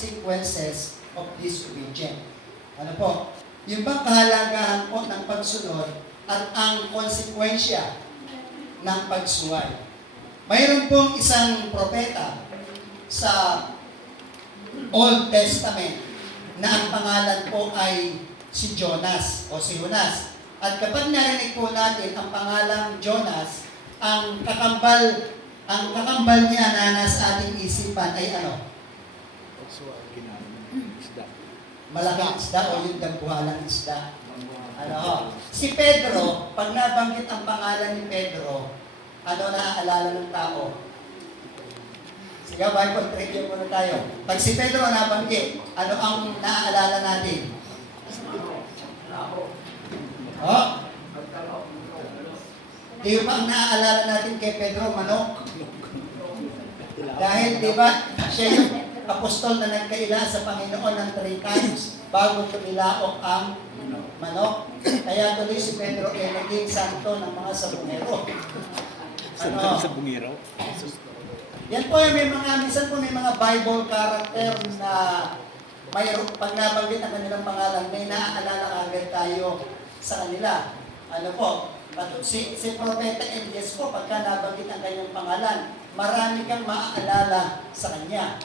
consequences of disobedience. Ano po? Yung bang kahalagahan po ng pagsunod at ang konsekwensya ng pagsuway. Mayroon pong isang propeta sa Old Testament na ang pangalan po ay si Jonas o si Jonas. At kapag narinig po natin ang pangalang Jonas, ang kakambal niya na nasa ating isipan ay ano? Malaking isda o yung dambuhalang isda. Ano? Si Pedro, pag nabanggit ang pangalan ni Pedro, ano naaalala ng tao? Sige, Bible trivia muna tayo. Pag si Pedro nabanggit, ano ang naaalala natin? Oh? Di ba ang naaalala natin kay Pedro, manok? Dahil di ba, siya yung apostol na nagkaila sa Panginoon ng 3 times bago tumilaok ang manok. Kaya tuloy si Pedro ay naging santo ng mga sabungero. Santo ng sabungero? Yan po yung minsan po may mga Bible character na pag nabanggit ang kanilang pangalan, may naaalala agad tayo sa kanila. Ano po? Si Propeta Elias po, pagka nabanggit ang kanyang pangalan, marami kang maaalala sa kanya.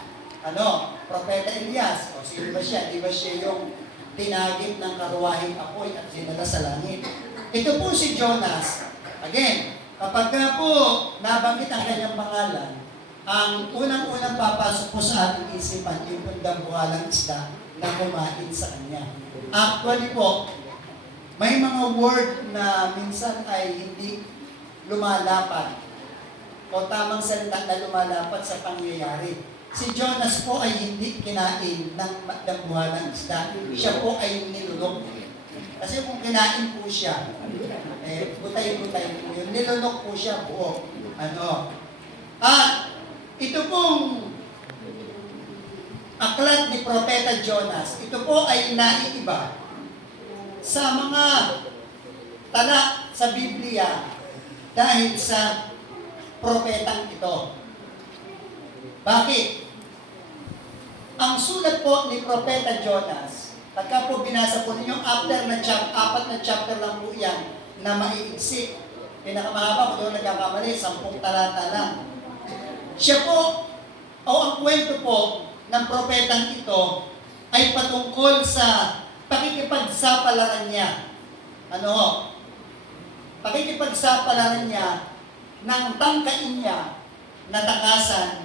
Ano? Propeta Elias. O sino ba siya? Di ba siya yung tinagip ng karuwahing apoy at dinala sa langit? Ito po si Jonas. Again, kapag po nabanggit ang kanyang pangalan, ang unang-unang papasok po sa ating isipan, yung dambuhalang isda na kumain sa kanya. Actually po, may mga word na minsan ay hindi lumalapad o tamang salita na lumalapad sa pangyayari. Si Jonas po ay hindi kinain ng dambuhalang isda. Siya po ay nilunok. Kasi kung kinain po siya, butay-butay po yun. Nilunok po siya buo. Ano? At ito pong aklat ni Propeta Jonas, ito po ay naiiba sa mga tala sa Biblia dahil sa propetang ito. Bakit? Ang sulat po ni Propeta Jonas, pagka po binasa po ninyo, after na 4 na chapter lang po yan na maiiksi. Pinakamahaba ko doon nagkakamali, 10 talata lang. Siya po, o ang kwento po ng propetang ito ay patungkol sa pakikipagsapalaran niya. Ano? Pakikipagsapalaran niya nang tangkain niya na takasan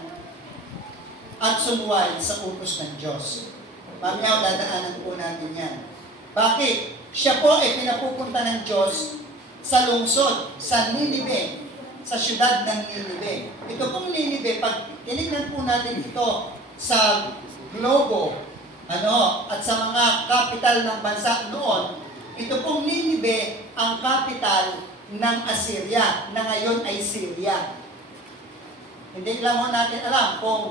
at sumuway sa utos ng Diyos. Mamaya dadaanan po natin yan. Bakit? Siya po ay pinapupunta ng Diyos sa lungsod, sa Ninive, sa syudad ng Ninive. Ito pong Ninive, pag tinignan po natin ito sa globo, at sa mga kapital ng bansa noon, ito pong Ninive ang kapital ng Assyria, na ngayon ay Syria. Hindi lang mo natin alam kung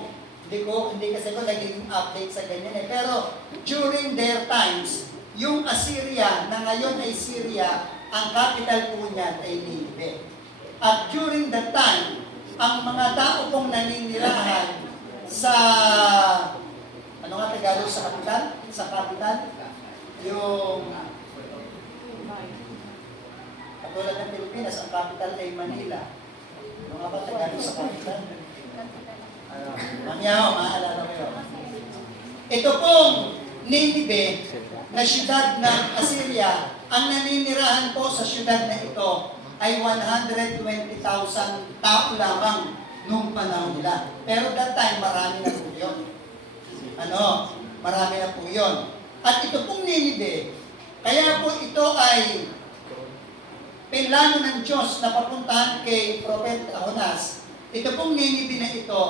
hindi kasi ko naging update sa ganyan pero during their times, yung Assyria na ngayon ay Syria, ang capital po niyan ay Ninive. At during that time, ang mga tao pong naninirahan sa, ano nga Tagalog sa kapital? Sa kapital? Yung, katulad ng Pilipinas, ang capital ay Manila. Ano nga ba Tagalog sa kapital? Mangyaw, maaalala ko yun. Ito pong Ninive na syudad ng Assyria, ang naninirahan po sa syudad na ito ay 120,000 tao lamang noong panahon nila. Pero that time, marami na po yun. Marami na po yun. At ito pong Ninive, kaya po ito ay pinlano ng Diyos na papuntahan kay Propeta Jonas. Ito pong Ninive na ito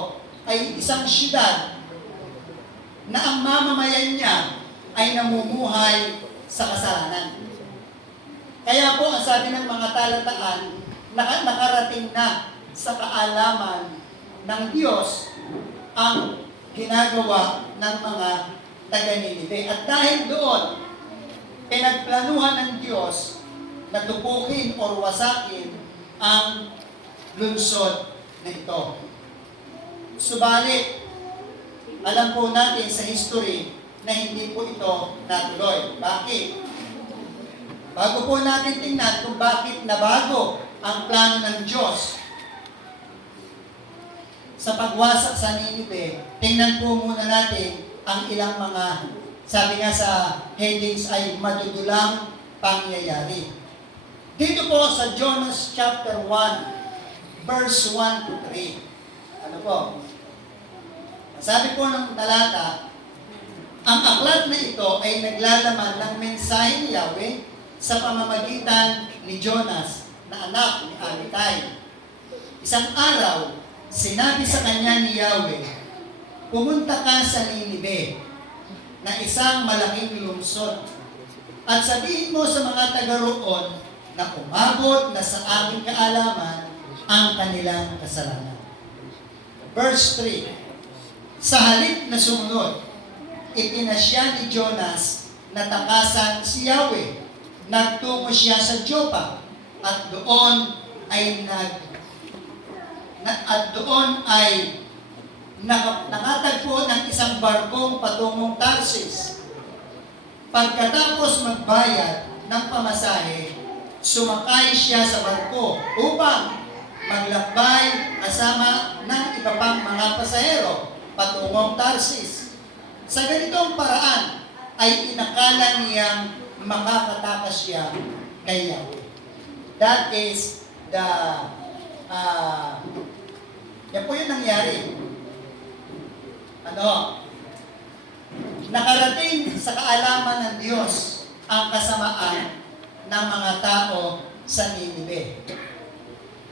ay isang syudad na ang mamamayan niya ay namumuhay sa kasalanan. Kaya po, ang sabi ng mga talataan, nakarating na sa kaalaman ng Diyos ang ginagawa ng mga taga-Ninive. At dahil doon, pinagplanuhan ng Diyos na tupukin o wasakin ang lungsod na ito. Subalit, alam po natin sa history na hindi po ito natuloy. Bakit? Bago po natin tingnan kung bakit nabago ang plano ng Diyos sa pagwasak sa Ninive, tingnan po muna natin ang ilang mga, sabi nga sa headings ay madudulang pangyayari. Dito po sa Jonas chapter 1, verse 1 to 3. Ano po? Sabi po ng talata, ang aklat na ito ay naglalaman ng mensahe ni Yahweh sa pamamagitan ni Jonas na anak ni Amittai. Isang araw, sinabi sa kanya ni Yahweh, pumunta ka sa Ninive, na isang malaking lungsod, at sabihin mo sa mga taga roon na umabot na sa aking kaalaman ang kanilang kasalanan. Verse 3, sa halip na sumunod, ipinasya ni Jonas na takasan si Yahweh. Nagtungo siya sa Joppa at doon ay nakatagpo ng isang barkong patungong Tarsis. Pagkatapos magbayad ng pamasahe, sumakay siya sa barko upang maglakbay kasama ng iba pang mga pasahero patungong Tarsis. Sa ganitong paraan ay inakala niyang makakatakas siya kay Yahweh. That is yan po yung nangyari. Nakarating sa kaalaman ng Diyos ang kasamaan ng mga tao sa Ninive.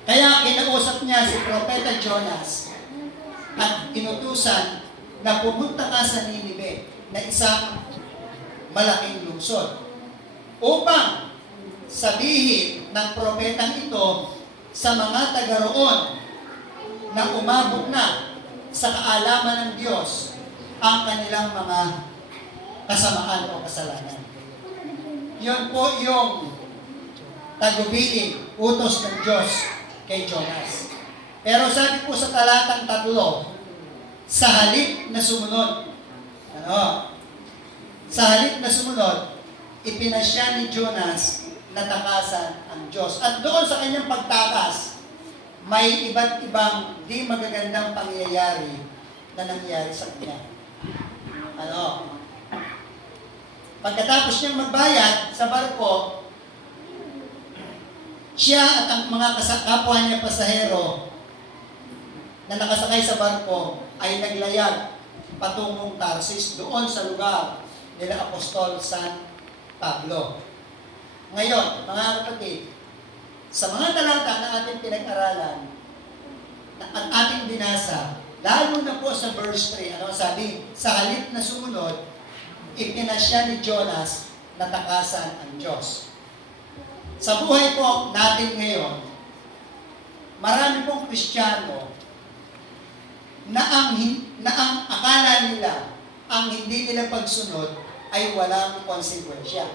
Kaya kinausap niya si Propeta Jonas at inutusan na pumunta ka sa Ninive na isang malaking lungsod upang sabihin ng propetang ito sa mga taga roon na umabot na sa kaalaman ng Diyos ang kanilang mga kasamaan o kasalanan. Yun po yung tagubilin, utos ng Diyos kay Jonas. Pero sabi po sa talatang 3, sa halip na sumunod, sa halip na sumunod, ipinasya ni Jonas na takasan ang Diyos. At doon sa kanyang pagtakas, may iba't ibang di magagandang pangyayari na nangyari sa kanya. Pagkatapos niyang magbayad sa barko, siya at ang mga kapwa niya pasahero na nakasakay sa barko ay naglayag patungong Tarsis doon sa lugar nila Apostol San Pablo. Ngayon, mga kapatid, sa mga talata na ating pinag-aralan at ating binasa, lalo na po sa verse 3, sabi? Sa halip na sumunod, ipinasya ni Jonas na takasan ang Diyos. Sa buhay po natin ngayon, marami pong Kristiyano na ang akala nila, ang hindi nila pagsunod ay walang konsekwensya.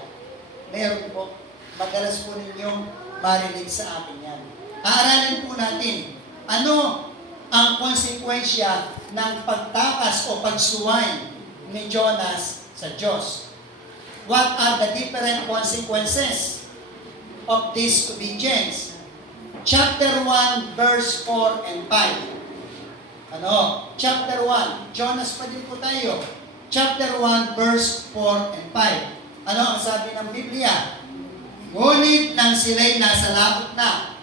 Meron po, madalas po ninyong marinig sa akin yan. Aaralan po natin, ano ang konsekwensya ng pagtakas o pagsuway ni Jonas sa Diyos? What are the different consequences of disobedience? Chapter 1, verse 4 and 5. Chapter 1, Jonas pa din po tayo. Chapter 1, verse 4 and 5. Ano ang sabi ng Biblia? Ngunit nang sila'y nasa laot na,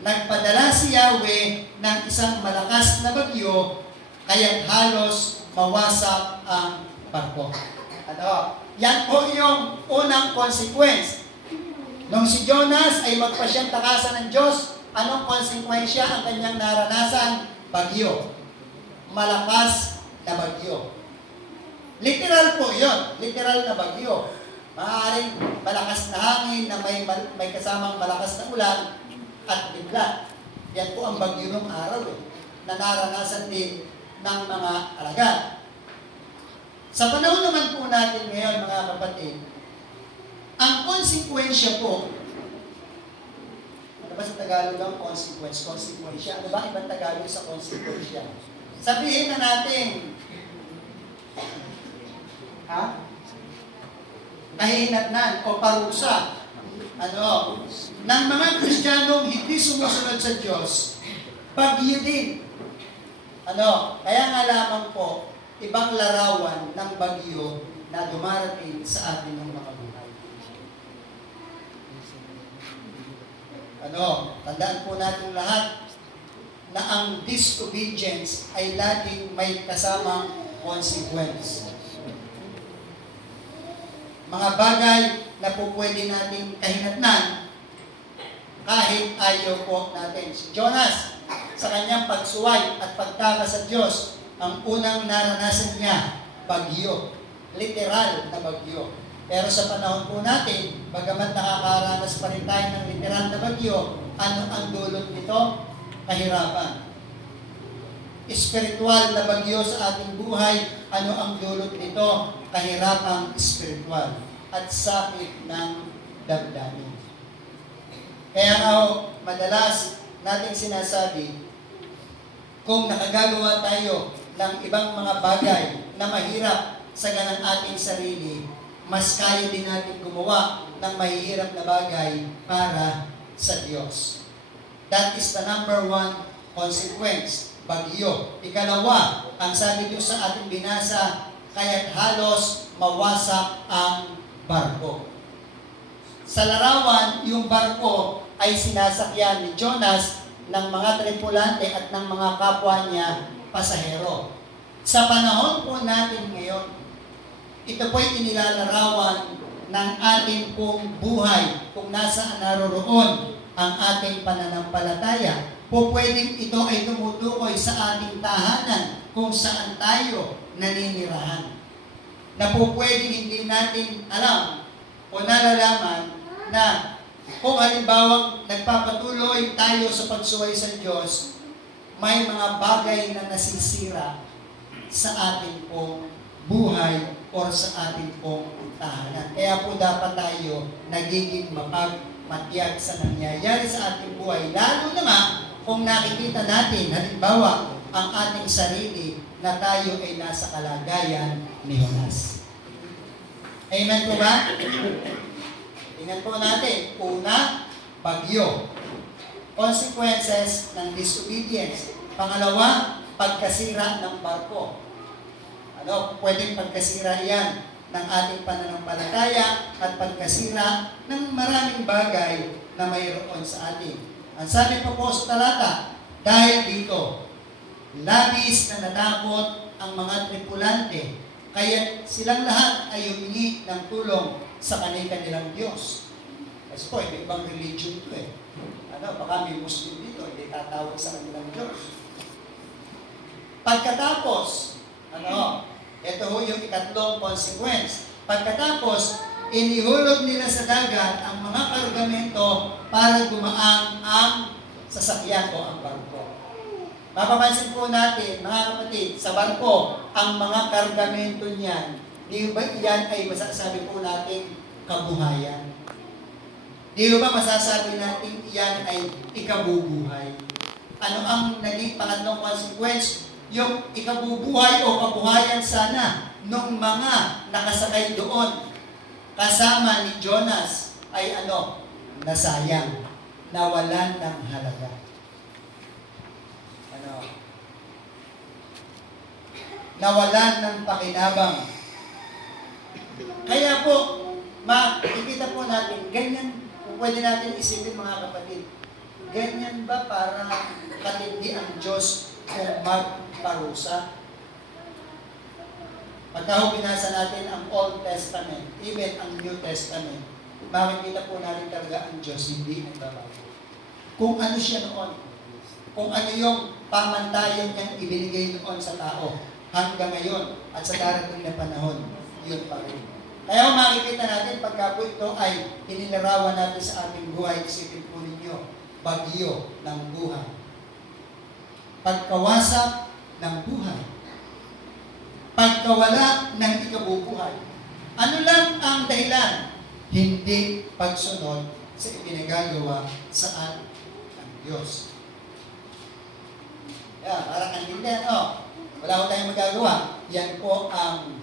nagpadala si Yahweh ng isang malakas na bagyo, kaya't halos mawasak ang barko. Yan po yung unang consequence. Nung si Jonas ay magpasyang takasan ng Diyos, anong konsekwensya ang kanyang naranasan? Bagyo. Malakas na bagyo. Literal po yun. Literal na bagyo. Maaaring malakas na hangin na may kasamang malakas na ulan at bigla. Yan po ang bagyo ng araw na naranasan din ng mga alagad. Sa panahon naman po natin ngayon, mga kapatid, ang konsekwensya po, ano ba sa Tagalog ang consequence? Konsekwensya. Ano ba ibang Tagalog sa konsekwensya? Sabihin na natin, Ha? Kahinatnan o parusa. Ng mga Kristiyanong hindi sumusunod sa Diyos, bagyo din. Kaya nga lamang po, ibang larawan ng bagyo na dumarating sa atin ng mga buhay. Tandaan po natin lahat na ang disobedience ay laging may kasamang consequence. Mga bagay na po pwede nating kahinatnan kahit ayaw po natin. Si Jonas, sa kanyang pagsuway at pagtaka sa Diyos, ang unang naranasan niya, bagyo. Literal na bagyo. Pero sa panahon po natin, bagamat nakakaranas pa rin tayo ng literal na bagyo, ano ang dulot nito? Kahirapan. Espiritual na bagyo sa ating buhay, ano ang dulot nito? Kahirapang espiritual at sakit ng damdamin. Kaya nga madalas nating sinasabi, kung nakagagawa tayo ng ibang mga bagay na mahirap sa ganang ating sarili, mas kaya din natin gumawa ng mahihirap na bagay para sa Diyos. That is the number one consequence, bagyo. Ikalawa, ang sabi Diyos sa ating binasa, kaya't halos mawasak ang barko. Sa larawan, yung barko ay sinasakyan ni Jonas ng mga tripulante at ng mga kapwa niya pasahero. Sa panahon po natin ngayon, ito po'y inilalarawan ng ating pong buhay kung nasaan naroroon ang ating pananampalataya. Po pwedeng ito ay tumutukoy sa ating tahanan kung saan tayo naninirahan. Na po pwedeng hindi natin alam o nalalaman na kung halimbawang nagpapatuloy tayo sa pagsuway sa Diyos, may mga bagay na nasisira sa ating pong buhay o sa ating pong tahanan. Kaya po dapat tayo nagiging mapagmatiyag sa nangyayari sa ating buhay. Lalo na nga kung nakikita natin, halimbawa, ang ating sarili na tayo ay nasa kalagayan ni Jonas. Amen po ba? Tingnan po natin. Una, bagyo. Consequences ng disobedience. Pangalawa, pagkasira ng barko. Pwedeng pagkasira yan ng ating pananampalataya at pagkasira ng maraming bagay na mayroon sa atin. Ang sabi pa po sa talata, dahil dito, labis na natakot ang mga tripulante, kaya silang lahat ay humingi ng tulong sa kanilang Diyos. Kasi po, ibang religion ito eh. Baka may Muslim dito, hindi tatawag sa kanilang Diyos. Pagkatapos, ito ho yung ikatlong consequence. Pagkatapos, inihulog nila sa dagat ang mga kargamento para gumaang ang sasakyan o ang barko. Mapapansin po natin, mga kapatid, sa barko, ang mga kargamento niyan, di ba yan ay masasabi po natin kabuhayan? Di ba masasabi natin yan ay ikabubuhay? Ano ang naging pangatlong consequence? Yung ikabubuhay o kabuhayan sana ng mga nakasakay doon kasama ni Jonas ay nasayang, nawalan ng halaga. Nawalan ng pakinabang. Kaya po, makikita po natin, ganyan, pwede natin isipin mga kapatid, ganyan ba para katindi ang Diyos kung magparusa? Pagka binasa natin ang Old Testament, even ang New Testament, makikita po natin talaga ang Diyos hindi nagbabago. Kung ano siya noon, kung ano yung pamantayan niyang ibinigay noon sa tao, hanggang ngayon at sa darating na panahon, yun pa rin. Kaya makikita natin pagka po ito ay inilarawan natin sa ating buhay, isipin po ninyo, bagyo ng buhay. Pagkawasak ng buhay. Pagkawala ng ikabubuhay. Ano lang ang dahilan? Hindi pagsunod sa ipinagagawa saan ng Diyos. Parang ang hindi, wala ko tayong magagawa. Yan po ang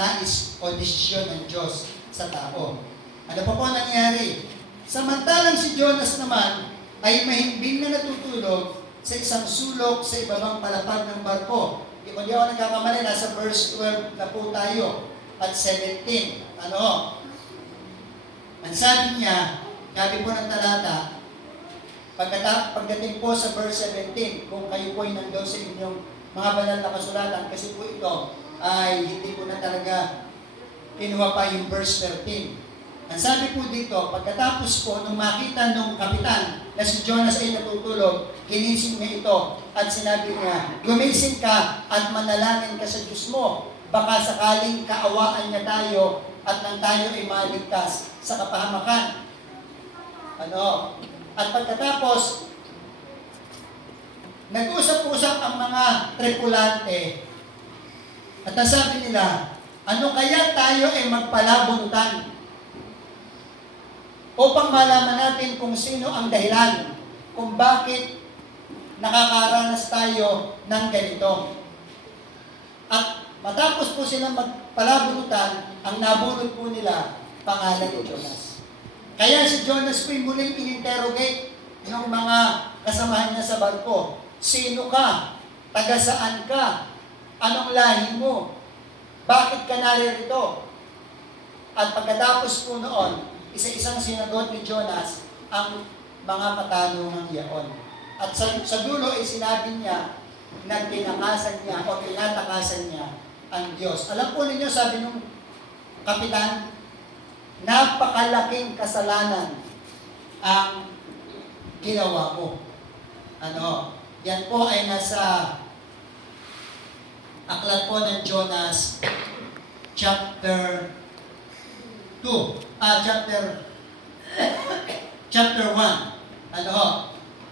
nais o desisyon ng Diyos sa tao. Ano pa po nangyari? Samantalang si Jonas naman ay mahimbing na natutulog sa isang sulok sa ibabang palapag ng barko. Kung di ako nagkakamali, nasa verse 12 na po tayo at 17. Ang sabi niya, sabi po ng talata, pagdating po sa verse 17, kung kayo po ay nandun sa inyong mga banal na kasulatan, kasi po ito ay hindi po na talaga kinuha pa yung verse 13. Ang sabi po dito, pagkatapos po, nung makita nung kapitan na si Jonas ay natutulog, ginising niya ito at sinabi niya, gumising ka at manalangin ka sa Diyos mo. Baka sakaling kaawaan niya tayo at nang tayo ay maligtas sa kapahamakan. At pagkatapos, nag-usap-usap ang mga tripulante at nasabi nila, ano kaya tayo ay magpalabunutan upang malaman natin kung sino ang dahilan, kung bakit nakakaranas tayo ng ganito. At matapos po silang magpalabunutan, ang nabunot po nila, pangalan ni Jonas. Kaya si Jonas po muling in-interrogate ng mga kasamahan niya sa barko. Sino ka? Taga saan ka? Anong lahi mo? Bakit ka naririto? At pagkatapos po noon, isa-isang sinagot ni Jonas ang mga katanungang iyon. At sa dulo ay sinabi niya na tinakasan niya o tinatakasan niya ang Diyos. Alam po ninyo, sabi nung kapitan, napakalaking kasalanan ang ginawa ko. Yan po ay nasa aklat po ng Jonas chapter 1,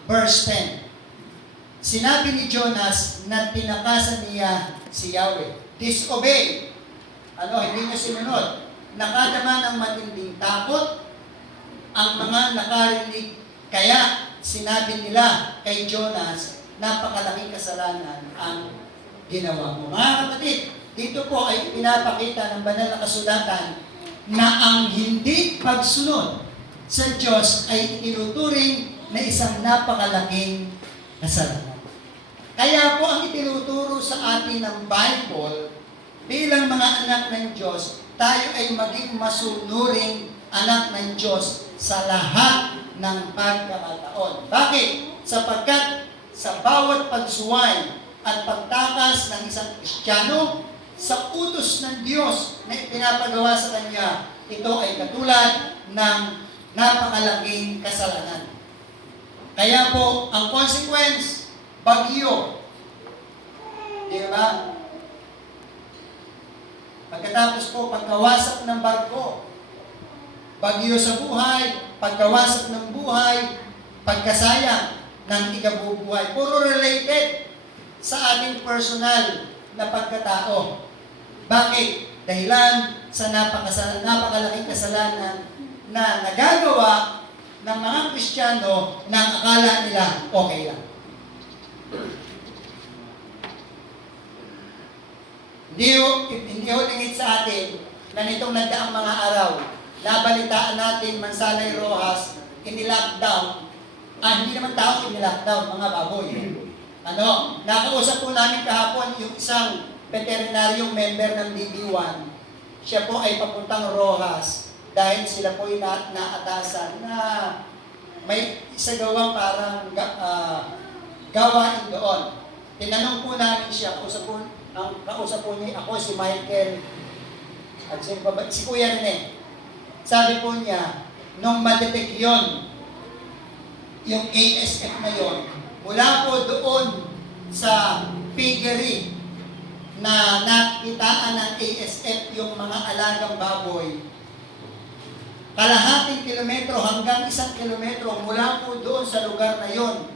verse 10. Sinabi ni Jonas na tinakasan niya si Yahweh. Disobey. Hindi niya sinunod. Nakadama ng matinding takot ang mga nakarinig. Kaya sinabi nila kay Jonas, napakalaking kasalanan ang ginawa mo. Mga kapatid, dito po ay pinapakita ng banal na kasulatan na ang hindi pagsunod sa Diyos ay itinuturing na isang napakalaking kasalanan. Kaya po ang itinuturo sa atin ng Bible, bilang mga anak ng Diyos, tayo ay maging masunuring anak ng Diyos sa lahat ng pagkakataon. Bakit? Sapagkat sa bawat pagsuway at pagtakas ng isang Kristiyano, sa utos ng Diyos na ipinapagawa sa Kanya, ito ay katulad ng napakalaking kasalanan. Kaya po, ang consequence, bagyo. Di ba? Pagkatapos po, pagkawasak ng barko, bagyo sa buhay, pagkawasak ng buhay, pagkasayang ng ikabubuhay. Puro related sa ating personal na pagkatao. Bakit? Dahilan sa napakalaking kasalanan na nagagawa ng mga Kristiyano na akala nila okay lang. Hindi ho lingid sa atin na nitong nagdaang mga araw, nabalitaan natin Mansalay Rojas, inilockdown. Hindi naman tao inilockdown, mga baboy. Nakausap po namin kahapon yung isang veterinaryong member ng DB1. Siya po ay papuntang Rojas dahil sila po ay naatasan na may isagawang parang gawain doon. Tinanong po namin siya, ang kausap po niya, ako si Michael, at si Kuya Rene. Sabi po niya, nung ma-detect yun, yung ASF na yun, mula po doon sa piggery na nakitaan ng ASF yung mga alagang baboy, kalahating kilometro hanggang 1 kilometro mula po doon sa lugar na yon.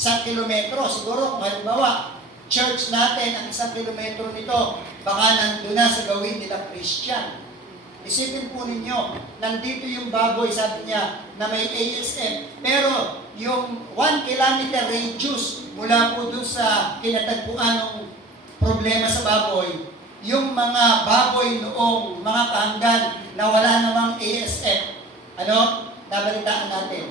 1 kilometro, siguro kung halimbawa, church natin ang 1 kilometro nito, baka nandun na sa gawin nila Christian. Isipin po ninyo, nandito yung baboy, sabi niya, na may ASF, pero yung 1 kilometer radius mula po doon sa kinatagpuan ng problema sa baboy, yung mga baboy noong mga kahanggan na wala namang ASF. Ano? Nabalitaan natin.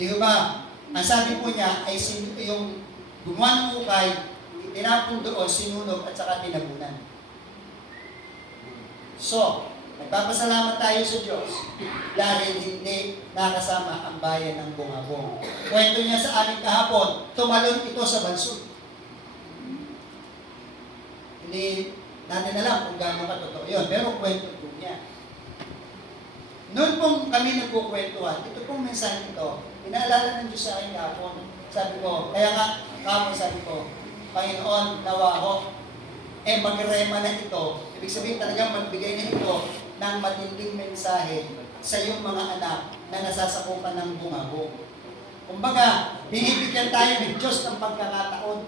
Di ba? Ang sabi po niya ay yung gumawa ng ukay, tinapon doon, sinunog at saka tinabunan. So, nagpapasalamat tayo sa Diyos dahil hindi nakasama ang bayan ng Bungabong. Kwento niya sa amin kahapon, tumalon ito sa bansod. Hindi natin alam kung gaano katotoo yun, pero kwento po niya. Noon pong kami nagkukwentuhan, ito pong mensahe ito, inaalala ng Diyos sa akin kahapon. Sabi ko, kaya nga, kahapon sabi ko, Panginoon, nawa ako, magrema na ito. Ibig sabihin talagang magbigay na ito ng matinding mensahe sa iyong mga anak na nasasakupan ng Bungabong. Kumbaga, binibigyan tayo ng Diyos ng pagkakataon.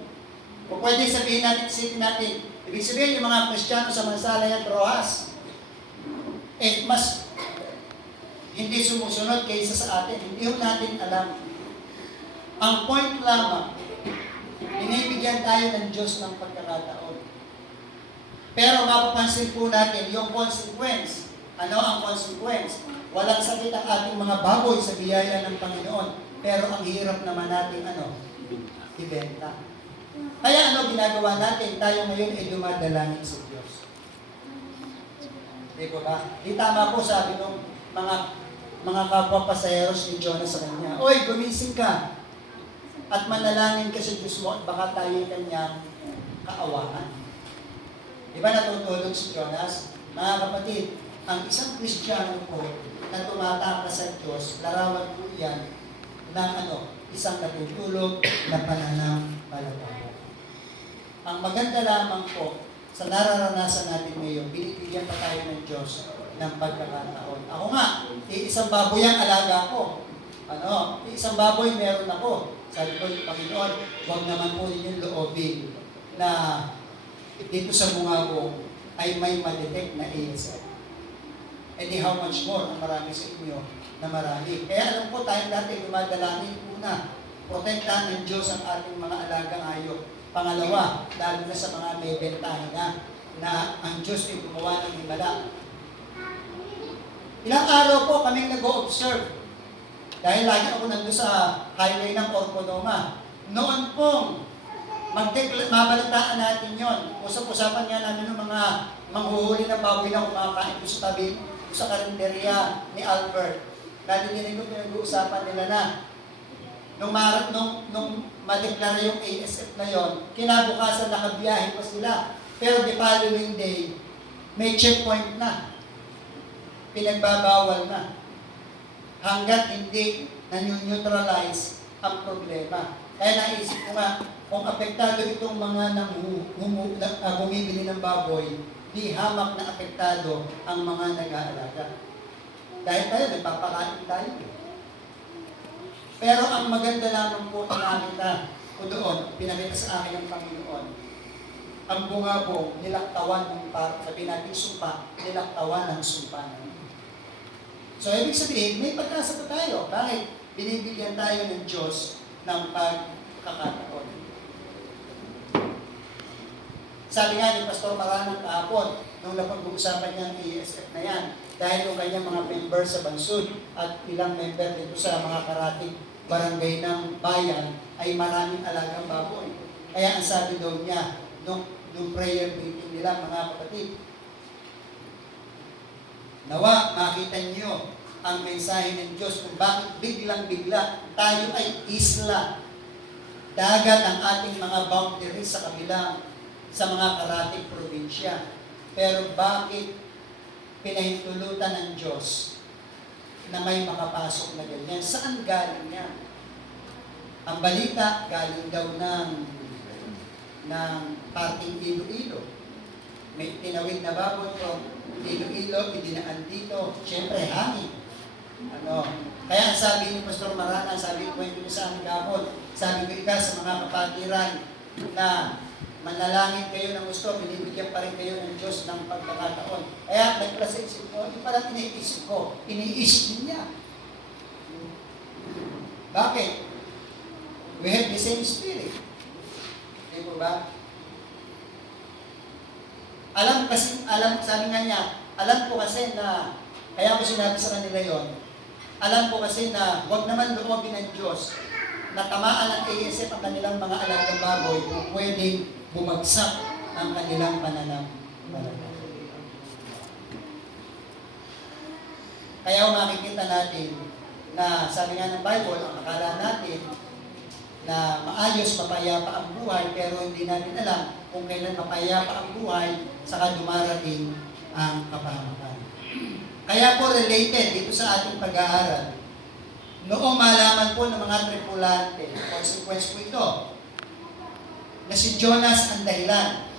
Kung pwede sabihin natin, isipin natin, ibig sabihin yung mga Kristiyano sa Mansalay at Rojas, mas hindi sumusunod kaysa sa atin. Hindi ho natin alam. Ang point lamang, binibigyan tayo ng Diyos ng pagkakataon. Pero mapapansin po natin yung consequence. Ano ang consequence? Walang sakit ang ating mga baboy sa biyaya ng Panginoon. Pero ang hirap naman natin ibenta. Kaya ginagawa natin? Tayo ngayon ay dumadalangin sa Diyos. Di ba ba? Di tama po sabi ng mga kapwa pasayeros ni Jonah sa kanya, "Oy, gumising ka at manalangin ka sa Diyos mo at baka tayo kanyang kaawaan." Di ba natutulog si Jonas? Mga kapatid, ang isang Kristiyano po na tumatakas sa Diyos, larawan po yan ng isang natutulog na pananampalataya. Ang maganda lamang po sa nararanasan natin ngayon, binibigyan pa tayo ng Diyos ng pagkakataon. Ako nga, isang baboy ang alaga ko. Isang baboy meron ako. Sabi ko, Panginoon, huwag naman po ninyong loobin na dito sa Bungabong ay may madetect na ASF. E di how much more ang marami sa inyo na marami. Kaya alam po tayong dati dumadalangin una, protektahan ng Diyos ang ating mga alagang hayop. Pangalawa, lalo na sa mga may bentahin na ang Diyos ay gumawa ng himala. Ilang araw po kaming nag-o-observe. Dahil lagi ako nandun sa highway ng Orconoma. Noon pong mabalitaan natin yon. Usap-usapan nga namin ng mga manghuhuli ng baboy na kumakain ko sa tabi, sa karinderya ni Albert. Nadidinig ko pinag-uusapan nila na nung madeklara yung ASF na yon, kinabukasan nakabiyahe pa sila. Pero the following day, may checkpoint na. Pinagbabawal na. Hanggat hindi na-neutralize ang problema. Kaya naisip ko nga, kung apektado itong mga bumibili ng baboy, di hamak na apektado ang mga nag-aalaga. Dahil tayo, nagpapakain tayo. Pero ang maganda lamang po na nakita ko doon, pinakita sa akin ng Panginoon, ang Bungabong, nilaktawan ng sabi natin sumpa, nilaktawan ng sumpa. So, ibig sabihin, may pagkasa pa tayo. Bakit? Binibigyan tayo ng Diyos ng pagkakataon. Sabi nga ni Pastor Maranang kahapon, nung napag-uusapan niya ang ASF na yan, dahil yung kanyang mga member sa Bansud at ilang member dito sa mga karating barangay ng bayan, ay maraming alagang baboy. Kaya ang sabi daw niya, nung prayer meeting nila, mga kapatid, nawa, makita niyo ang mensahe ng Diyos kung bakit biglang-bigla tayo ay isla. Dagat ang ating mga boundaries sa kabilang sa mga karating probinsya. Pero bakit pinahintulutan ng Diyos na may makapasok na ganyan? Saan galing yan? Ang balita galing daw ng parting Iloilo. May tinawid na baboy ko, Iloilo, idinaan dito. Siyempre, hangin. Kaya sabi ni Pastor Marana, sabi ko niya sa amin gabon, sabi ko sa mga kapatiran na manalangin kayo ng gusto, binibigyan pa rin kayo ng Diyos ng pagkakataon. Kaya nagpala sa isip ko, hindi parang iniisip ko, iniisip din niya. Bakit? We have the same spirit. Di ba ba? sabi nga niya, alam ko kasi na, kaya ko sinabi sa kanila yon, alam ko kasi na huwag naman loobin ng Diyos na tamaan ng ASF ang kanilang mga alagang baboy kung pwedeng bumagsak ang kanilang pananampalataya. Kaya makikita natin na sabi nga ng Bible, ang akala natin na maayos, mapayapa ang buhay, pero hindi natin alam kung kailan mapayapa ang buhay, saka dumarating ang kapahamakan. Kaya po related dito sa ating pag-aaral, noong malaman po ng mga tripulante, consequence po ito, na si Jonas ang dahilan.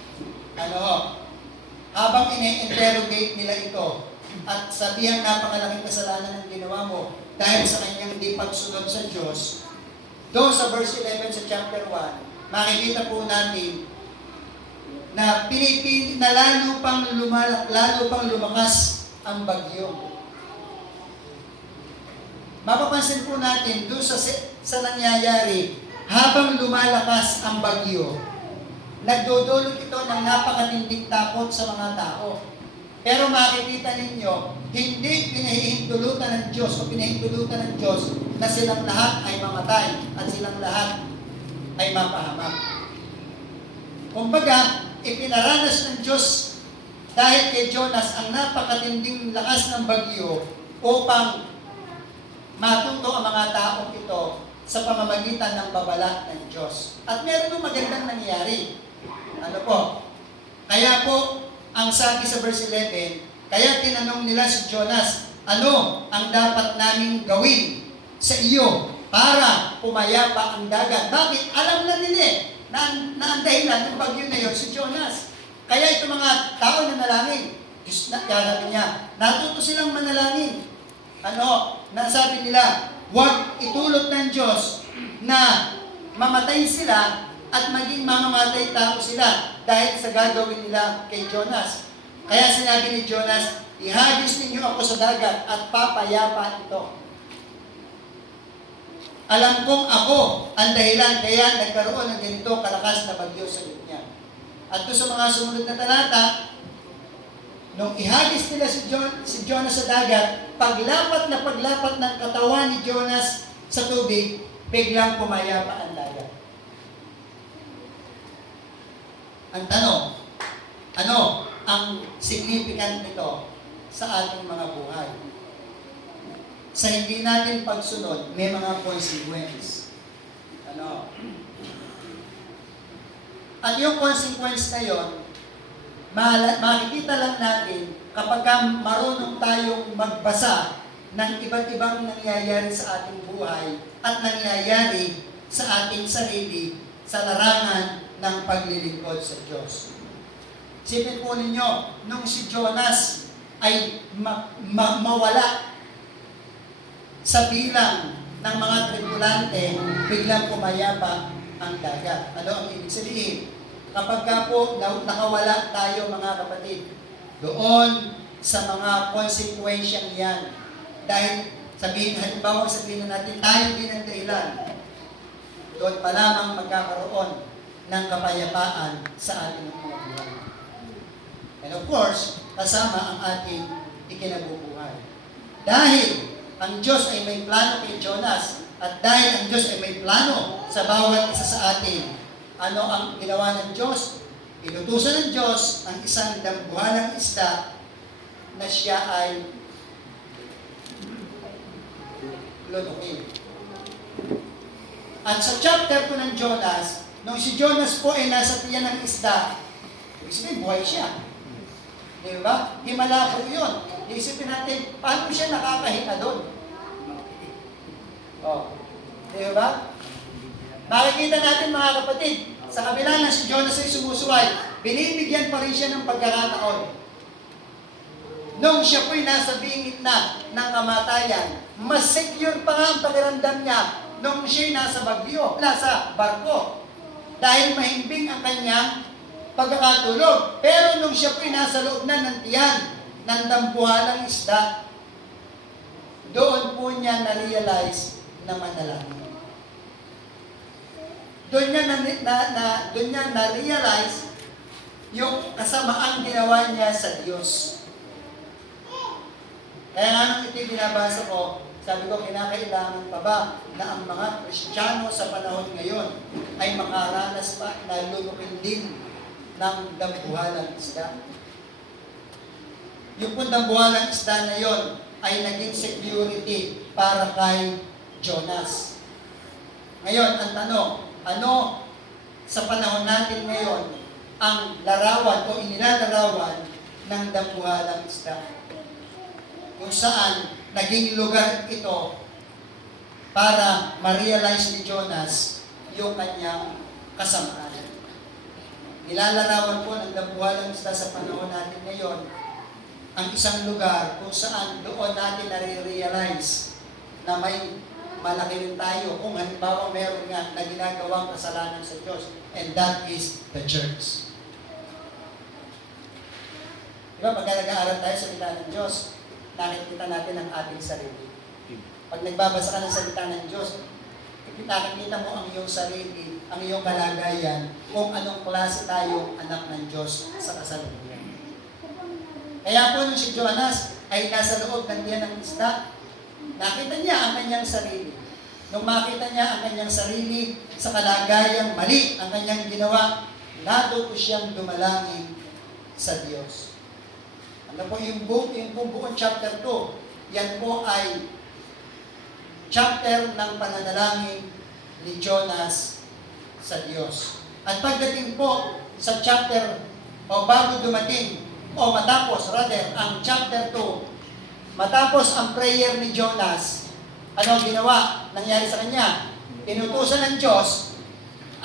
Habang ine-interrogate nila ito, at sabihang napakalaking kasalanan ng ginawa mo dahil sa kanyang di pagsunod sa Diyos, doon sa verse 11 sa chapter 1, makikita po natin na pinipili na lalo pang lumakas ang bagyo. Mapapansin po natin doon sa nangyayari, habang lumalakas ang bagyo, nagdudulot ito ng napakatinding takot sa mga tao. Pero makikita ninyo, hindi pinahihintulutan ng Diyos o pinahihintulutan ng Diyos na silang lahat ay mamatay at silang lahat ay mapahamak. Kumbaga, ipinaranas ng Diyos dahil kay Jonas ang napakatinding lakas ng bagyo upang matuto ang mga taong ito sa pamamagitan ng babala ng Diyos. At meron ng magandang nangyari. Kaya po, ang sabi sa verse 11, kaya tinanong nila si Jonas, ano ang dapat naming gawin sa iyo para pumayapa ang dagat? Bakit? Alam na nila na ang dahilan ng bagyo na yun si Jonas. Kaya itong mga tao na nalangin, Diyos na, kaya niya, natuto silang manalangin. Nasabi nila, huwag itulot ng Diyos na mamatay sila at maging mamamatay tao sila dahil sa gagawin nila kay Jonas. Kaya sinabi ni Jonas, ihagis ninyo ako sa dagat at papayapa ito. Alam kong ako ang dahilan kaya nagkaroon ng ganito kalakas na bagyo sa linya. At doon sa mga sumunod na talata, nung ihagis nila si Jonas sa dagat, paglapat ng katawan ni Jonas sa tubig, biglang pumayapa ang dagat. Ang tanong, ano ang significant nito sa ating mga buhay? Sa hindi natin pagsunod, may mga consequence. At yung consequence na yon, makikita lang natin kapag marunong tayong magbasa ng iba't ibang nangyayari sa ating buhay at nangyayari sa ating sarili sa larangan ng paglilingkod sa Diyos. Isipin po ninyo, nung si Jonas ay mawala sa bilang ng mga tripulante, biglang pumayapa ang dagat. Ano ang ibig sabihin? Kapag ka po nakawala tayo mga kapatid, doon sa mga konsekwensyang yan, dahil halimbawa sabihin natin, tayo din ang dahilan, doon pa lamang magkakaroon ng kapayapaan sa ating mga buhay. And of course, kasama ang ating ikinabubuhay. Dahil ang Diyos ay may plano kay Jonas at dahil ang Diyos ay may plano sa bawat isa sa atin, ano ang ginawa ng Diyos? Inutusan ng Diyos ang isang dambuhalang isda na siya ay lunukin. At sa chapter 2 ng Jonas, nung si Jonas po ay nasa tiyan ng isda, isipin, buhay siya. Di ba? Himala po yun. Isipin natin, paano siya nakakahinga doon? Di ba? Makikita natin mga kapatid, sa kabila na si Jonas ay sumusuway, binibigyan pa rin siya ng pagkakataon. Nung siya po'y nasa bingit na ng kamatayan, mas secure pa nga ang pakiramdam niya nung siya'y nasa barko. Dahil mahimbing ang kanyang pagkakatulog. Pero nung siya po'y nasa loob na ng tiyan ng dambuhalang isda, doon po niya na-realize na manalangin. Doon niya na-realize yung kasamaang ginawa niya sa Diyos. Kaya nga nung ito binabasa ko, sabi ko, kinakailangan pa ba na ang mga Kristiyano sa panahon ngayon ay makaranas pa na lulukin din ng dambuhalang isda? Yung pong dambuhalang isda na yon ay naging security para kay Jonas. Ngayon, ang tanong, ano sa panahon natin ngayon ang larawan o inilalarawan ng dambuhalang isda? Kung saan naging lugar ito para ma-realize ni Jonas yung kanyang kasamaan. Nilalarawan po ng dambuhalang isda sa panahon natin ngayon ang isang lugar kung saan doon natin nare-realize na may malaki rin tayo kung halimbawa meron nga na ginagawang kasalanan sa Diyos, and that is the church. Diba, pagka nag-aaral tayo sa salita ng Diyos, nakikita natin ang ating sarili. Pag nagbabasa ka ng salita ng Diyos, nakikita mo ang iyong sarili, ang iyong kalagayan, kung anong klase tayong anak ng Diyos sa kasalukuyan. Kaya po nung si Jonas ay nasa loob ng tiyan ng isda, nakita niya ang kanyang sarili. Nung makita niya ang kanyang sarili sa kalagayang mali ang kanyang ginawa, natuto siyang dumalangin sa Diyos. Ano po yung buong chapter 2, yan po ay chapter ng pananalangin ni Jonas sa Diyos. At pagdating po sa chapter, o bago dumating, o matapos, rather, ang chapter 2, matapos ang prayer ni Jonas, ano ginawa? Nangyari sa kanya? Inutusan ng Diyos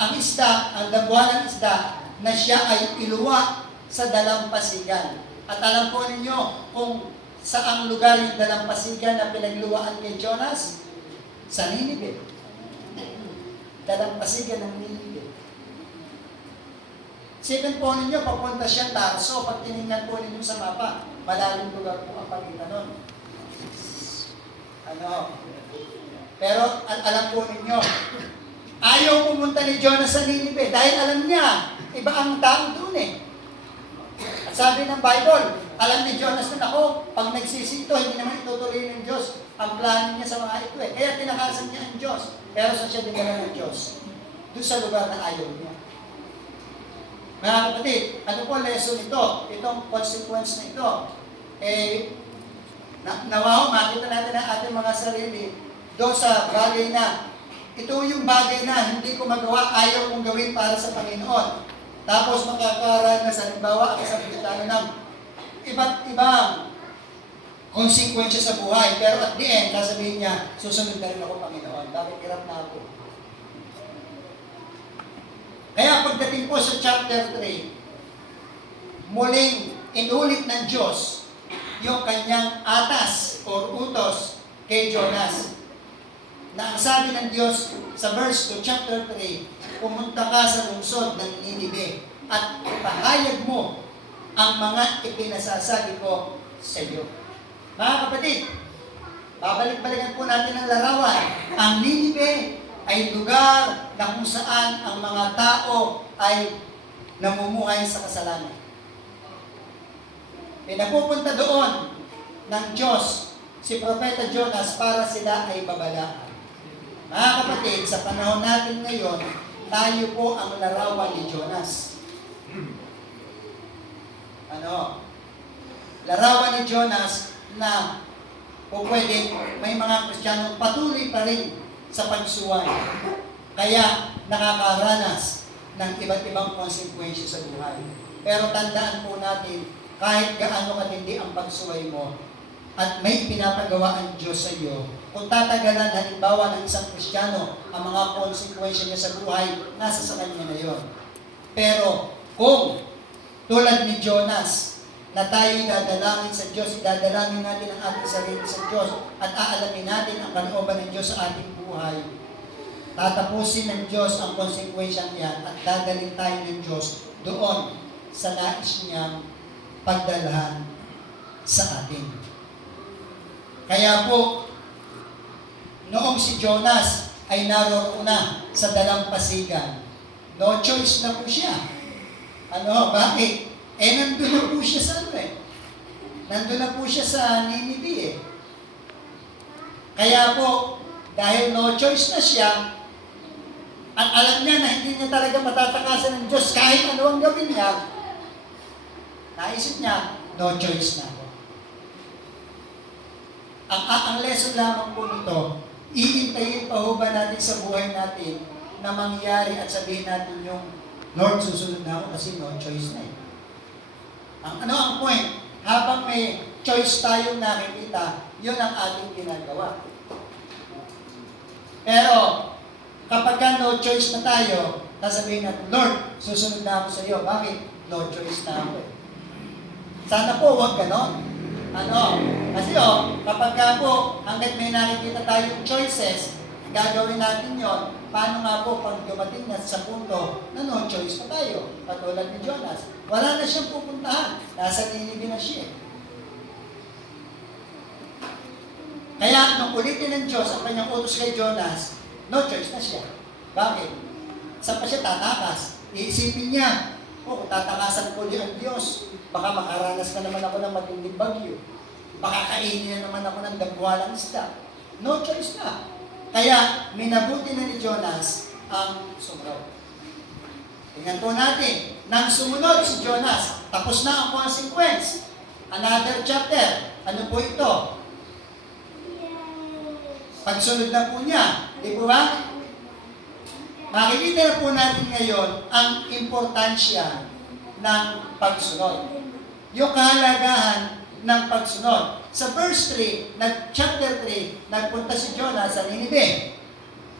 ang isda, ang dambuhalang isda, na siya ay iluwa sa dalampasigan. At alam po ninyo kung saang lugar yung dalampasigan na pinagluwaan kay Jonas? Sa Ninive. Dalampasigan ng Ninive. Isipin po ninyo, papunta siya Tarso. Pag tinignan po ninyo sa mapa, malalim lugar po ang pagitan nun. Pero alam po ninyo, ayaw pumunta ni Jonas sa Ninive dahil alam niya, iba ang tao doon eh. At sabi ng Bible, alam ni Jonas na ako, pag nagsisi ito, hindi naman itutuloy ng Diyos ang plano niya sa mga ito eh. Kaya tinakasan niya ang Diyos. Pero saan siya dinala ng Diyos? Doon sa lugar na ayaw niya. Mga kapatid, ano po lesson ito? Itong consequence na ito. Nawaw, makita natin ang ating mga sarili doon sa bagay na, ito yung bagay na hindi ko magawa, ayaw kong gawin para sa Panginoon. Tapos makakaranas, halimbawa, ang isang Kristiyano ng iba't ibang konsekwensya sa buhay. Pero at the end, sasabihin niya, susunod na rin ako, Panginoon. Bakit hirap na ako? Kaya pagdating po sa chapter 3, muling inulit ng Diyos yung kanyang atas or utos kay Jonas. Na ang sabi ng Diyos sa verse 2, chapter 3, pumunta ka sa lungsod ng Ninive at ipahayag mo ang mga ipinasasabi ko sa iyo. Mga kapatid, babalik-balikan po natin ang larawan. Ang Ninive ay lugar na kung saan ang mga tao ay namumuhay sa kasalanan. Pinapupunta doon ng Diyos si Propeta Jonas para sila ay babalaan. Mga kapatid, sa panahon natin ngayon, tayo po ang larawan ni Jonas. Larawan ni Jonas na kung pwede, may mga Kristiyanong patuloy pa rin sa pagsuway. Kaya nakakaranas ng iba't ibang konsekwensya sa buhay. Pero tandaan po natin, kahit gaano katindi ang pagsuway mo, at may pinapagawa ang Diyos sa iyo, kung tatagalan halimbawa ng isang Kristiyano, ang mga konsekwensya niya sa buhay, nasa sa kanya na yun. Pero kung tulad ni Jonas, na tayo'y dadalangin sa Diyos, dadalangin natin ang ating sarili sa Diyos, at aalamin natin ang kalooban ng Diyos sa ating buhay, tatapusin ng Diyos ang konsekwensya niyan at dadalhin tayo ng Diyos doon sa nais niyang pagdalhan sa atin. Kaya po, noong si Jonas ay naroon na sa dalampasigan, no choice na po siya. Bakit? Nandun na po siya sa Nandun na po siya sa Ninive Kaya po, dahil no choice na siya, at alam niya na hindi niya talaga matatakasan ng Diyos kahit ano ang gawin niya, naisip niya, no choice na ako. Ang lesson lamang po nito, iintayin pa ho ba natin sa buhay natin na mangyari at sabihin natin yung Lord, susunod na ako kasi no choice na ang point? Habang may choice tayong nakikita, yun ang ating ginagawa. Pero, kapag no choice na tayo, sasabihin natin, Lord, susunod na ako sa iyo. Bakit? No choice na ako Sana po, huwag ganon. Kasi kapag ka po, hanggat may nakikita tayong choices, gagawin natin yon. Paano nga po pag dumating na sa punto na no choice pa tayo? Katulad ni Jonas. Wala na siyang pupuntahan. Nasa Ninive na siya. Kaya nung ulitin ng Diyos ang kanyang utos kay Jonas, no choice na siya. Bakit? Saan pa siya tatakas? Iisipin niya, kung tatakasan ko ang Diyos, baka makaranas na naman ako ng matinding bagyo. Baka kainin na naman ako ng dagwalang isda. No choice na. Kaya, minabuti na ni Jonas ang sumunod. Tingnan po natin, nang sumunod si Jonas, tapos na ang consequence. Another chapter. Ano po ito? Pagsunod na po niya. Di po ba? Makikita na po natin ngayon ang importansya ng pagsunod. Yung kahalagahan ng pagsunod. Sa verse 3, chapter 3, nagpunta si Jonas sa Ninive.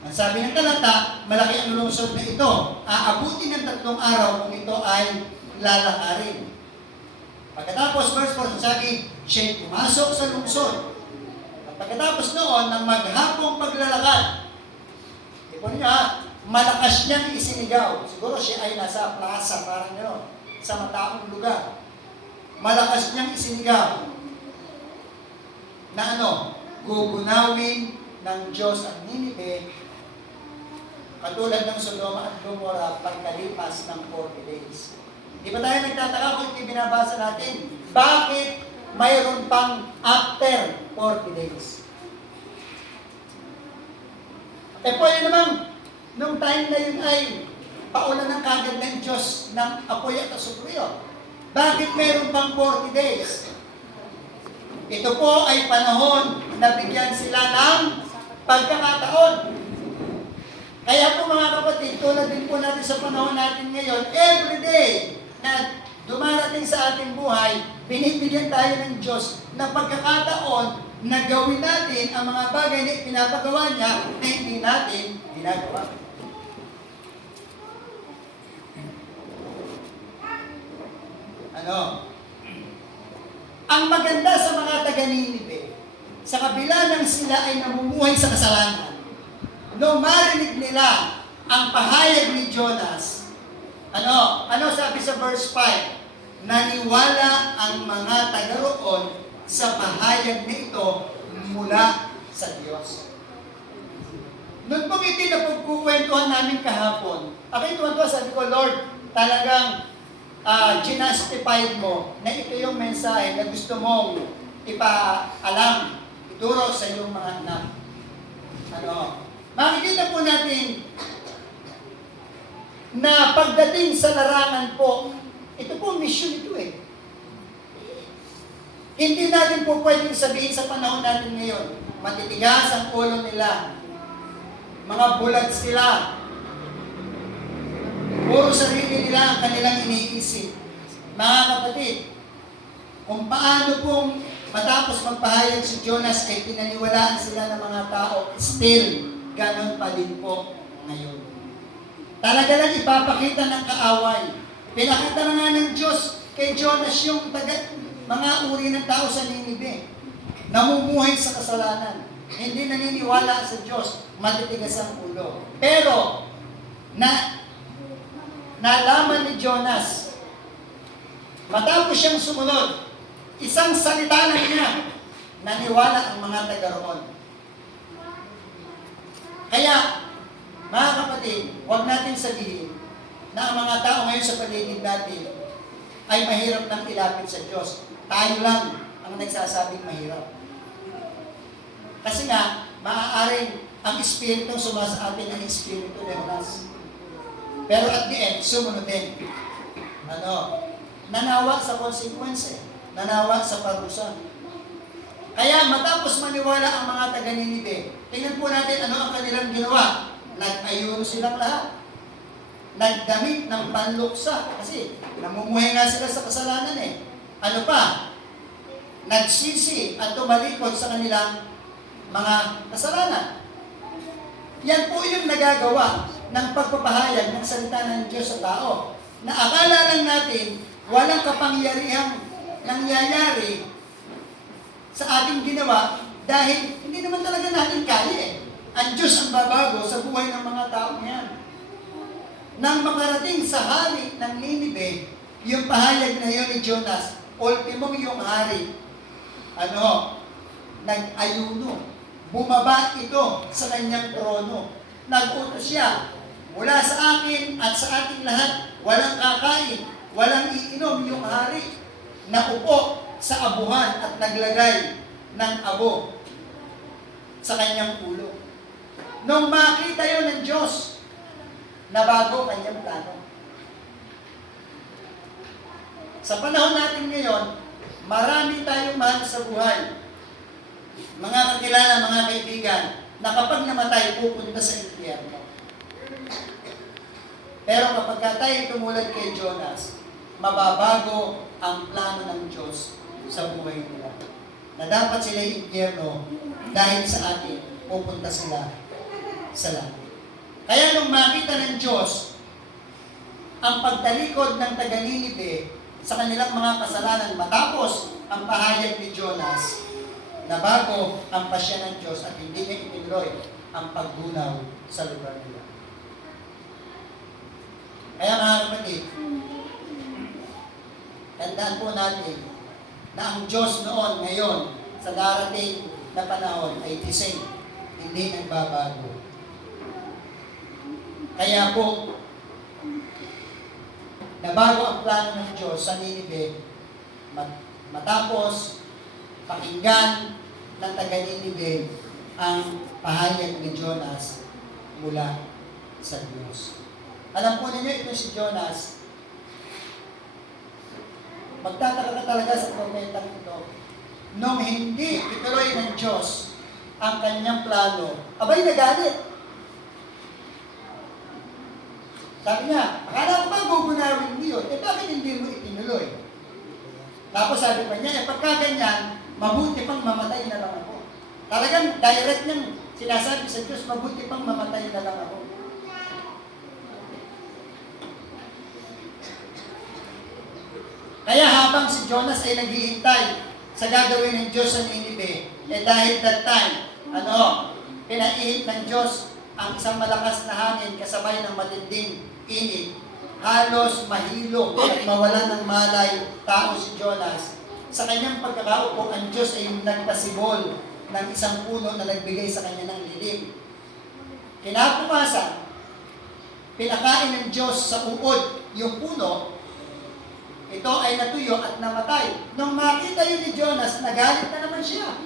Ang sabi ng talata, malaki ang lungsod na ito. Aabutin ng 3 araw kung ito ay lalakarin. Pagkatapos, verse 4, sabi, siya'y pumasok sa lungsod. At pagkatapos noon, ng maghapong paglalakad, ipon niya, malakas niyang isinigaw. Siguro siya ay nasa plaza, parang gano'n, sa mataong lugar. Malakas niyang isinigaw na gugunawin ng Diyos ang Ninive katulad ng Sodoma at Gomorrah pagkalipas ng 40 days. Di ba tayo nagtataka kung hindi binabasa natin? Bakit mayroon pang after 40 days? Pwede namang nung time na yun ay paulan ng kagad ng Diyos ng apoy at asupluyo. Bakit mayroon pang 40 days? Ito po ay panahon na bigyan sila ng pagkakataon. Kaya po mga kapatid, tulad din po natin sa panahon natin ngayon, every day na dumarating sa ating buhay, binibigyan tayo ng Diyos na pagkakataon na gawin natin ang mga bagay na pinapagawa niya na hindi natin ginagawa. Ang maganda sa mga taga-Ninive, sa kabila ng sila ay namumuhay sa kasalanan, nung marinig nila ang pahayag ni Jonas, ano sabi sa verse 5? Naniwala ang mga taga-roon sa pahayag na ito mula sa Diyos. Noon pong itinapagkukwentuhan namin kahapon, ako'y tuwan-tuwa, sabi ko, Lord, talagang ginastified mo na ito yung mensahe na gusto mong ipaalam, ituro sa iyong mga anak. Makikita po natin na pagdating sa larangan po, ito po mission ito Hindi natin po pwedeng sabihin sa panahon natin ngayon, matitigas ang ulo nila, mga bulag sila, puro sarili nila ang kanilang iniisip. Mga kapatid, kung paano pong matapos magpahayag si Jonas ay pinaniwalaan sila ng mga tao, still, ganon pa din po ngayon. Talaga lang ipapakita ng kaaway. Pinakita na nga ng Diyos kay Jonas yung mga uri ng tao sa Ninive. Namumuhay sa kasalanan. Hindi naniniwala sa Diyos. Matitigas ang ulo. Pero, nalaman ni Jonas, matapos siyang sumunod, isang salita lang niya, naniwala ang mga taga-roon. Kaya, mga kapatid, huwag natin sabihin na ang mga tao ngayon sa paligid natin ay mahirap nang ilapit sa Diyos. Tayo lang ang nagsasabing mahirap. Kasi nga, maaaring ang Espiritong sumasa atin ang Espiritu de Jonas. Pero at the end, sumunod din. Nanawa sa consequence, nanawa sa parusa. Kaya matapos maniwala ang mga taga-Ninive, tingnan po natin ano ang kanilang ginawa. Nag-ayuno silang lahat. Nagdamit ng panluksa. Kasi namumuhay nga sila sa kasalanan eh. Ano pa? Nagsisi at tumalikod sa kanilang mga kasalanan. Yan po yung nagagawa ng pagpapahayag ng salita ng Diyos sa tao. Na akala lang natin, walang kapangyarihang nangyayari sa ating ginawa dahil hindi naman talaga natin kaya eh. Ang Diyos ang babago sa buhay ng mga tao niyan. Nang makarating sa hari ng Ninive, yung pahayag na yun ni Jonas, ultimong yung hari, nag-ayuno. Bumaba ito sa kanyang trono. Nag-utos siya, mula sa akin at sa ating lahat, walang kakain, walang iinom yung hari. Naupo sa abuhan at naglagay ng abo sa kanyang ulo. Nung makita yun ng Diyos, nabago kanyang plano. Sa panahon natin ngayon, marami tayong mahal sa buhay. Mga kakilala, mga kaibigan, na kapag namatay, pupunta sa impyerno. Pero kapag tayo tumulad kay Jonas, mababago ang plano ng Diyos sa buhay nila. Na dapat sila impyerno dahil sa atin, pupunta sila sa langit. Kaya nung makita ng Diyos ang pagtalikod ng taga-Ninive sa kanilang mga kasalanan matapos ang pahayag ni Jonas, nabago ang pasya ng Diyos at hindi niya itinuloy ang paggunaw sa lugar nila. Kaya mga kapatid, tandaan po natin na ang Diyos noon, ngayon, sa darating na panahon ay the same, hindi nagbabago. Kaya po, nabago ang plano ng Diyos sa Ninive matapos pakinggan ng taga-Ninive ang pahayag ni Jonas mula sa Diyos. Alam po ninyo, ito si Jonas, magtataka ka talaga sa propetang ito. Nung hindi ituloy ng Diyos ang kanyang plano, abay nagalit. Sabi niya, akala ko ba gugunawin mo yun? Bakit hindi mo itinuloy? Tapos sabi pa niya, pagka ganyan, mabuti pang mamatay na lang ako. Talagang direct niyang sinasabi sa Diyos, mabuti pang mamatay na lang ako. Kaya habang si Jonas ay naghihintay sa gagawin ng Diyos sa Ninive, dahil that time, pinaihip ng Diyos ang isang malakas na hangin kasabay ng matinding init, halos mahilo at mawala ng malay tao si Jonas. Sa kanyang pagkakaupo, ang Diyos ay nagpasibol ng isang puno na nagbigay sa kanya ng lilim. Kinabukasan, pinakain ng Diyos sa uod yung puno, ito ay natuyo at namatay. Nung makita yun ni Jonas, nagalit na naman siya.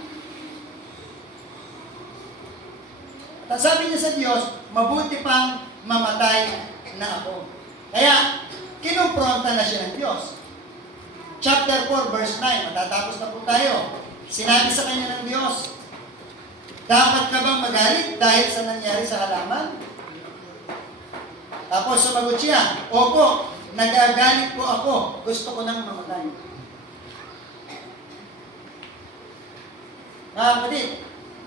At sabi niya sa Diyos, mabuti pang mamatay na ako. Kaya, kinumpronta na siya ng Diyos. Chapter 4, verse 9, matatapos na po tayo. Sinabi sa kanya ng Diyos, dapat ka bang magalit dahil sa nangyari sa halaman? Tapos sumagot siya, opo, nagagalit po ako, gusto ko nang mamatay. Mga kapatid,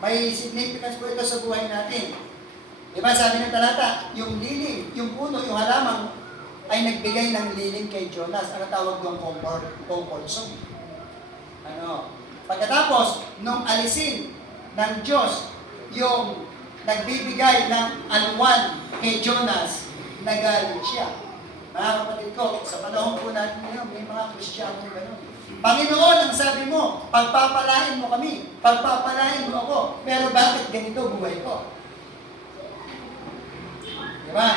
may significance po ito sa buhay natin. Diba sabi ng talata, yung lilim, yung puno, yung halamang ay nagbigay ng lilim kay Jonas. Ano tawag yung comfort zone? Pagkatapos, nung alisin ng Diyos yung nagbibigay ng alwan kay Jonas, nagalit siya. Mga kapatid ko, sa panahon po natin ngayon, may mga Kristiyano gano'n. Panginoon, ang sabi mo, pagpapalain mo kami, pagpapalain mo ako, pero bakit ganito buhay ko? Diba?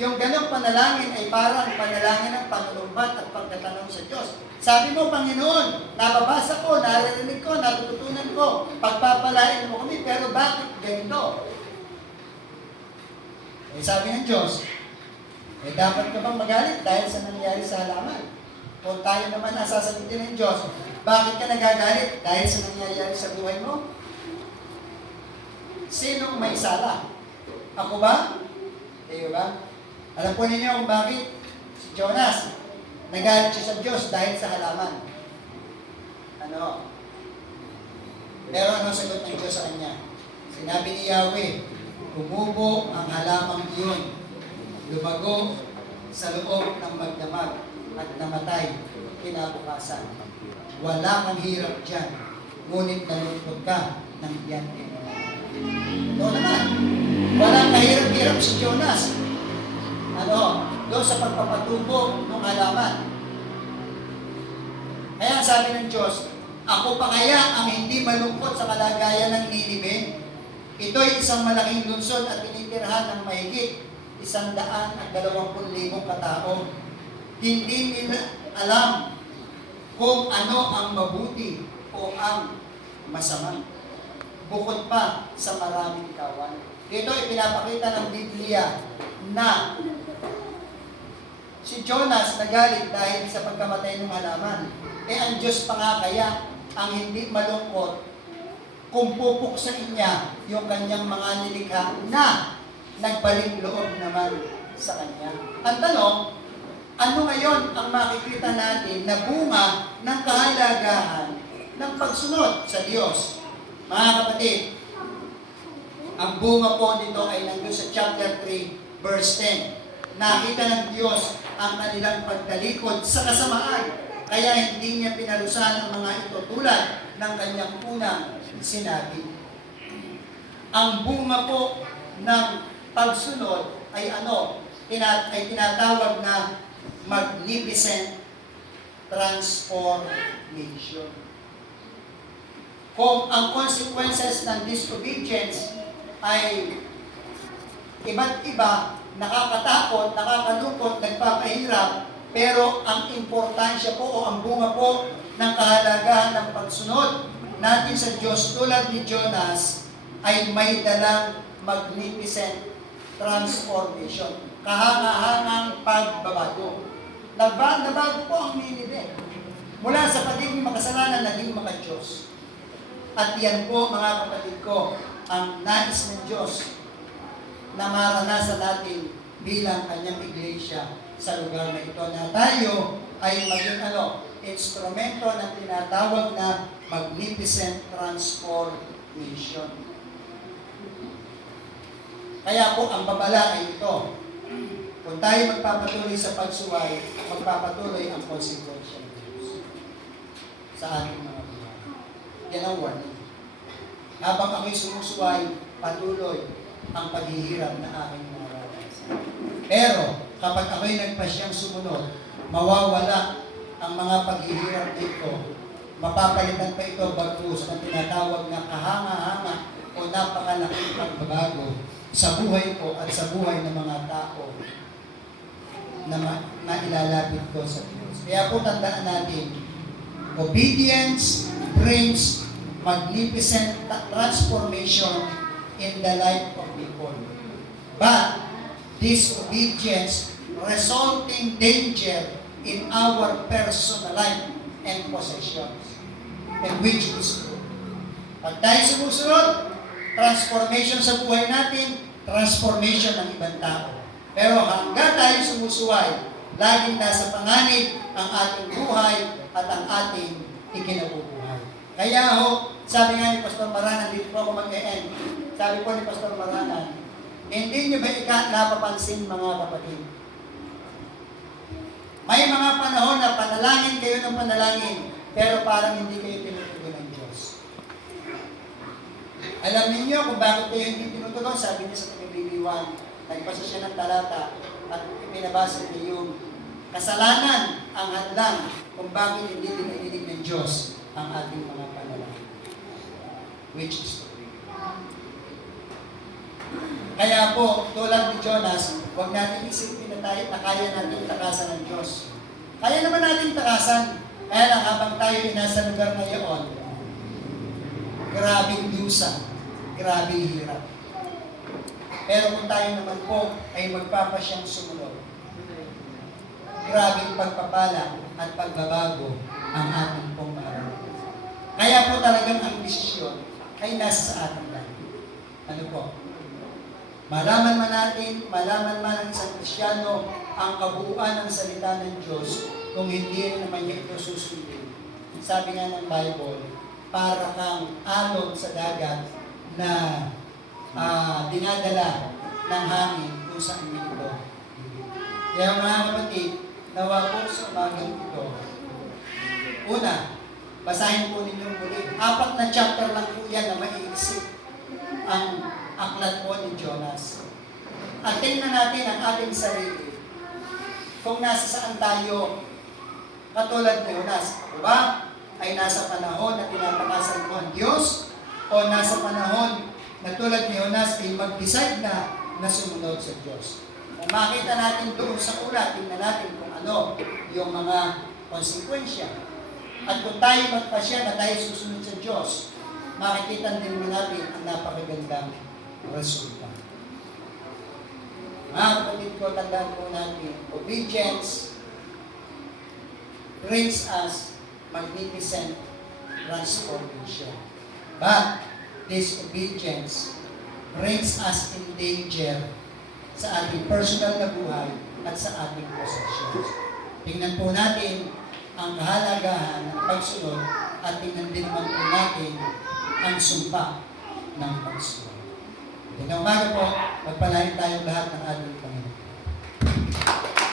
yung ganong panalangin ay parang panalangin ng panulumbat at pagtatanong sa Diyos. Sabi mo, Panginoon, nababasa ko, naririnig ko, natututunan ko, pagpapalain mo kami, pero bakit ganito? Eh sabi ng Diyos, eh dapat ka bang magalit dahil sa nangyari sa halaman? Kung tayo naman ang sasagutin ng Diyos, bakit ka nagagalit dahil sa nangyayari sa buhay mo? Sinong may sala? Ako ba? Kayo ba? Alam po ninyo kung bakit si Jonas nagalit siya sa Diyos dahil sa halaman. Ano? Pero ano sagot ng Diyos sa kanya? Sinabi ni Yahweh, umubo ang halamang iyon, lumago sa loob ng magdamag at namatay kinabukasan. Wala kang hirap dyan, ngunit nalungkot ka ng iyan din. Ito naman, walang kahirap-hirap si Jonas. Doon sa pagpapatubo ng halaman. Kaya sabi ng Diyos, ako pa kaya ang hindi malungkot sa kalagayan ng Ninive? Ito'y isang malaking lungsod at tinitirhan ng mahigit 120,000 katao. Hindi nila alam kung ano ang mabuti o ang masama. Bukod pa sa maraming kawan. Dito ipinapakita ng Biblia na si Jonas nagalit dahil sa pagkamatay ng halaman. Eh ang Diyos pa nga kaya ang hindi malungkot kung pupuksain niya yung kanyang mga nilikha na nagbalik loob naman sa kanya. Ang tanong, ano ngayon ang makikita natin na bunga ng kahalagahan ng pagsunod sa Diyos? Mga kapatid, ang bunga po nito ay nandun sa chapter 3, verse 10. Nakita ng Diyos ang kanilang pagtalikod sa kasamaan, kaya hindi niya pinarusahan ang mga ito tulad ng kanyang unang sinabi. Ang bunga po ng pagsunod ay tinatawag na magnificent transformation. Kung ang consequences ng disobedience ay iba't iba, nakakatakot, nakakalungkot, nagpapahirap, pero ang importansya po o ang bunga po ng kahalagahan ng pagsunod natin sa Diyos tulad ni Jonas ay may dalang magnificent transformation. Kahanga-hangang pagbabago. Nabago po ang Ninive. Mula sa pagiging makasalanan, naging maka-Diyos. At yan po, mga kapatid ko, ang nais ng Diyos na maranasan natin bilang kanyang iglesia sa lugar na ito, na tayo ay maging instrumento ng tinatawag na magnificent transformation. Kaya po, ang babala ay ito. Kung tayo magpapatuloy sa pagsuway, magpapatuloy ang consequence sa ating mga buhay. Yan ang warning. Habang ako'y sumusuway, patuloy ang paghihirap na aking mararanasan. Pero, kapag ako'y nagpasyang sumunod, mawawala ang mga paghihirap dito. Mapapalitan pa ito bagkus ang tinatawag na kahanga-hanga o napakalaking pagbabago sa buhay ko at sa buhay ng mga tao na ilalapit ko sa Diyos. Kaya po tandaan natin, obedience brings magnificent transformation in the life of people. But disobedience resulting danger in our personal life and possessions. And which is true. Pag tayo sumusunod, transformation sa buhay natin, transformation ng ibang tao. Pero hanggang tayo sumusuway, laging nasa panganib ang ating buhay at ang ating ikinabubuhay. Kaya sabi nga ni Pastor Maranan, dito po ako mag-e-end. Sabi po ni Pastor Maranan, hindi nyo ba napapansin mga kapatid? May mga panahon na panalangin kayo ng panalangin, pero parang hindi kayo tinutugon ng Diyos. Alam niyo kung bakit kayo hindi tinutugon? Sabi niya sa Pilipiwan, nagpasa siya ng talata at pinabasa niya yung kasalanan ang hadlang kung bakit hindi dinidinig ng Diyos ang ating mga panalangin. Which is true. Kaya po, tulad ni Jonas, huwag natin isipin na tayo na kaya natin takasan ng Diyos. Kaya naman natin takasan. Kaya lang habang tayo ay nasa lugar na iyon, grabing dusa, grabing hirap. Pero kung tayo naman po ay magpapasyang sumunod, grabing pagpapala at pagbabago ang ating pong mararamdaman. Kaya po talagang ang desisyon ay nasa sa atin lang. Ano po? Malaman man natin, malaman man ng isang Kristyano ang kabuuan ng salita ng Diyos kung hindi naman niya ito susundin. Sabi nga ng Bible, para kang alon sa dagat na dinadala ng hangin kung saan niya ito. Kaya mga kapatid, nawa po sa umagang ito. Una, basahin po ninyo muli. 4 na chapter lang po yan na maiisip ang aklat po ni Jonas. At tingnan natin ang ating sarili. Kung nasa saan tayo, katulad ni Jonas, ba? Ay nasa panahon na tinatakasan ko ang Diyos o nasa panahon na tulad ni Jonas ay mag-decide na sumunod sa Diyos. Kung makita natin doon sa una, tingnan natin kung ano yung mga konsekwensya. At kung tayo magpasya na tayo susunod sa Diyos, makikita din natin ang napakagandang resulta. Mga kapatid ko, tandaan po natin, obedience brings us magnificent transformation. But disobedience brings us in danger sa ating personal na buhay at sa ating possessions. Tingnan po natin ang kahalagahan ng pagsunod at tingnan din naman po natin ang sumpa ng pagsunod. Tingnan umaga po, magpalain tayong lahat ng ating Panginoon.